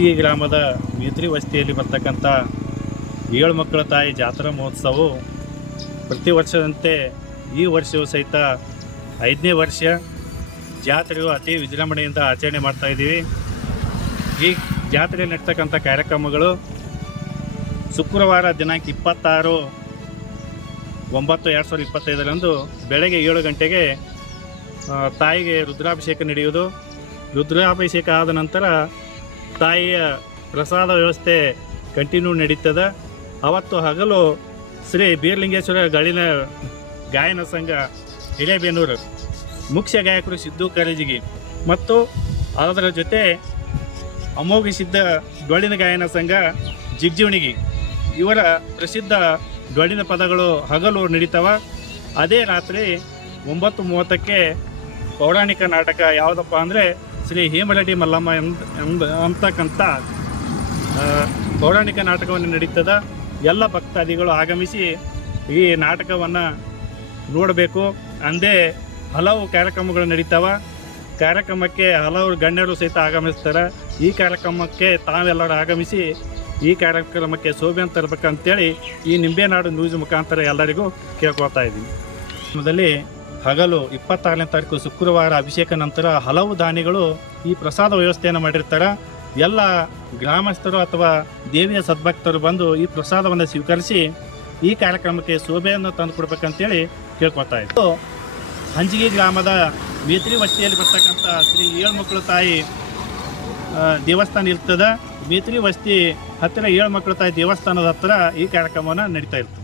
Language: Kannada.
ಹಂಜಿಗೆ ಗ್ರಾಮದ ಮೇತ್ರಿ ವಸ್ತಿಯಲ್ಲಿ ಬರ್ತಕ್ಕಂಥ 7 ಮಕ್ಕಳ ತಾಯಿ ಜಾತ್ರಾ ಮಹೋತ್ಸವವು ಪ್ರತಿ ವರ್ಷದಂತೆ ಈ ವರ್ಷವೂ ಸಹಿತ 5ನೇ ವರ್ಷ ಜಾತ್ರೆಯು ಅತಿ ವಿಜೃಂಭಣೆಯಿಂದ ಆಚರಣೆ ಮಾಡ್ತಾಯಿದ್ದೀವಿ. ಈ ಜಾತ್ರೆಯಲ್ಲಿ ನಡ್ತಕ್ಕಂಥ ಕಾರ್ಯಕ್ರಮಗಳು ಶುಕ್ರವಾರ ದಿನಾಂಕ 26/9/2025 ಬೆಳಗ್ಗೆ 7 ಗಂಟೆಗೆ ತಾಯಿಗೆ ರುದ್ರಾಭಿಷೇಕ ನಡೆಯುವುದು. ರುದ್ರಾಭಿಷೇಕ ಆದ ನಂತರ ತಾಯಿಯ ಪ್ರಸಾದ ವ್ಯವಸ್ಥೆ ಕಂಟಿನ್ಯೂ ನಡೀತದೆ. ಅವತ್ತು ಹಗಲು ಶ್ರೀ ಬೀರಲಿಂಗೇಶ್ವರ ಗಳಿನ ಗಾಯನ ಸಂಘ ಹಿರೇಬೇನೂರು ಮುಖ್ಯ ಗಾಯಕರು ಸಿದ್ದು ಕರಜಿಗಿ ಮತ್ತು ಅದರ ಜೊತೆ ಅಮೋಘ ಸಿದ್ಧ ಡೊಳ್ಳಿನ ಗಾಯನ ಸಂಘ ಜಿಗ್ಜಿವಣಿಗಿ ಇವರ ಪ್ರಸಿದ್ಧ ಡೊಳ್ಳಿನ ಪದಗಳು ಹಗಲು ನಡೀತವ. ಅದೇ ರಾತ್ರಿ 9:30ಕ್ಕೆ ಪೌರಾಣಿಕ ನಾಟಕ ಯಾವುದಪ್ಪ ಅಂದರೆ ಶ್ರೀ ಹೇಮರೆಡ್ಡಿ ಮಲ್ಲಮ್ಮ ಅಂತಕ್ಕಂಥ ಪೌರಾಣಿಕ ನಾಟಕವನ್ನು ನಡೀತದೆ. ಎಲ್ಲ ಭಕ್ತಾದಿಗಳು ಆಗಮಿಸಿ ಈ ನಾಟಕವನ್ನು ನೋಡಬೇಕು. ಅಂದೇ ಹಲವು ಕಾರ್ಯಕ್ರಮಗಳು ನಡೀತಾವ. ಕಾರ್ಯಕ್ರಮಕ್ಕೆ ಹಲವು ಗಣ್ಯರು ಸಹಿತ ಆಗಮಿಸ್ತಾರೆ. ಈ ಕಾರ್ಯಕ್ರಮಕ್ಕೆ ತಾವೆಲ್ಲರೂ ಆಗಮಿಸಿ ಈ ಕಾರ್ಯಕ್ರಮಕ್ಕೆ ಶೋಭೆಯನ್ನು ತರಬೇಕಂತೇಳಿ ಈ ನಿಂಬೇನಾಡು ನ್ಯೂಸ್ ಮುಖಾಂತರ ಎಲ್ಲರಿಗೂ ಕೇಳ್ಕೊಳ್ತಾ ಇದ್ದೀನಿ. ಮೊದಲೇ ಹಗಲು 26ನೇ ತಾರೀಕು ಶುಕ್ರವಾರ ಅಭಿಷೇಕ ನಂತರ ಹಲವು ದಾನಿಗಳು ಈ ಪ್ರಸಾದ ವ್ಯವಸ್ಥೆಯನ್ನು ಮಾಡಿರ್ತಾರೆ. ಎಲ್ಲ ಗ್ರಾಮಸ್ಥರು ಅಥವಾ ದೇವಿಯ ಸದ್ಭಕ್ತರು ಬಂದು ಈ ಪ್ರಸಾದವನ್ನು ಸ್ವೀಕರಿಸಿ ಈ ಕಾರ್ಯಕ್ರಮಕ್ಕೆ ಶೋಭೆಯನ್ನು ತಂದು ಕೊಡ್ಬೇಕಂತೇಳಿ ಕೇಳ್ಕೊಳ್ತಾ ಇತ್ತು. ಹಂಜಿಗೆ ಗ್ರಾಮದ ಮೇತ್ರಿ ವಸ್ತಿಯಲ್ಲಿ ಬರ್ತಕ್ಕಂಥ ಶ್ರೀ 7 ಮಕ್ಕಳ ತಾಯಿ ದೇವಸ್ಥಾನ ಇರ್ತದೆ. ಮೇತ್ರಿ ವಸ್ತಿ ಹತ್ತಿರ 7 ಮಕ್ಕಳ ತಾಯಿ ದೇವಸ್ಥಾನದ ಹತ್ತಿರ ಈ ಕಾರ್ಯಕ್ರಮವನ್ನು ನಡೀತಾ ಇರ್ತದೆ.